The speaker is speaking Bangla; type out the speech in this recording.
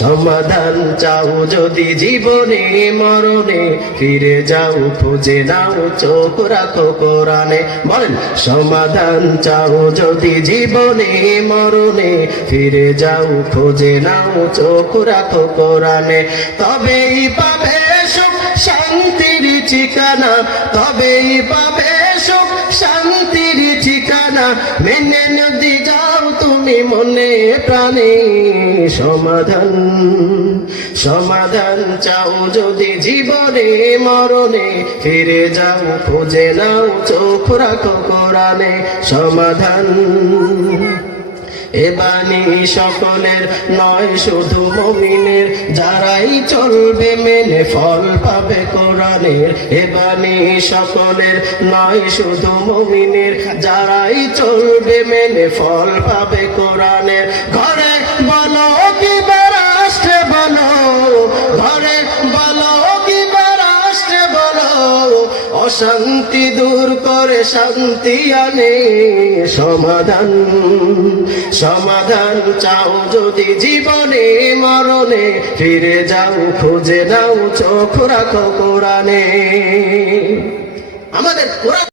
সমাধান চাও যদি জীবনে মরণে, ফিরে যাও খুঁজে নাও চোখ রাখো কোরআনে। বলেন, সমাধান চাও যদি জীবনে মরণে, ফিরে যাও খুঁজে নাও চোখ রাখো কোরআনে। তবেই পাবে সুখ শান্তির ঠিকানা, তবেই পাবে সুখ শান্তির ঠিকানা। মেনে যদি যাও তুমি মনে প্রাণে, সমাধান সমাধান চাও যদি জীবনে মরণে, ফিরে যাও খুঁজে নাও চোখ রাখো কোরআনে। সমাধান এ বাণী সকলের নয় শুধু মুমিনের, যারাই চলবে মেনে ফল পাবে কোরআনের। এ বাণী সকলের নয় শুধু মুমিনের, যারাই চলবে মেনে ফল পাবে কোরআনের। ঘরে বলো কিংবা রাষ্ট্রে বলো, ঘরে বলো কিংবা রাষ্ট্রে বলো, অশান্তি দূর করে শান্তি আনে। সমাধান সমাধান চাও যদি জীবনে মরণে, ফিরে যাও খুঁজে নাও চোখ রাখো কোরআনে। আমাদের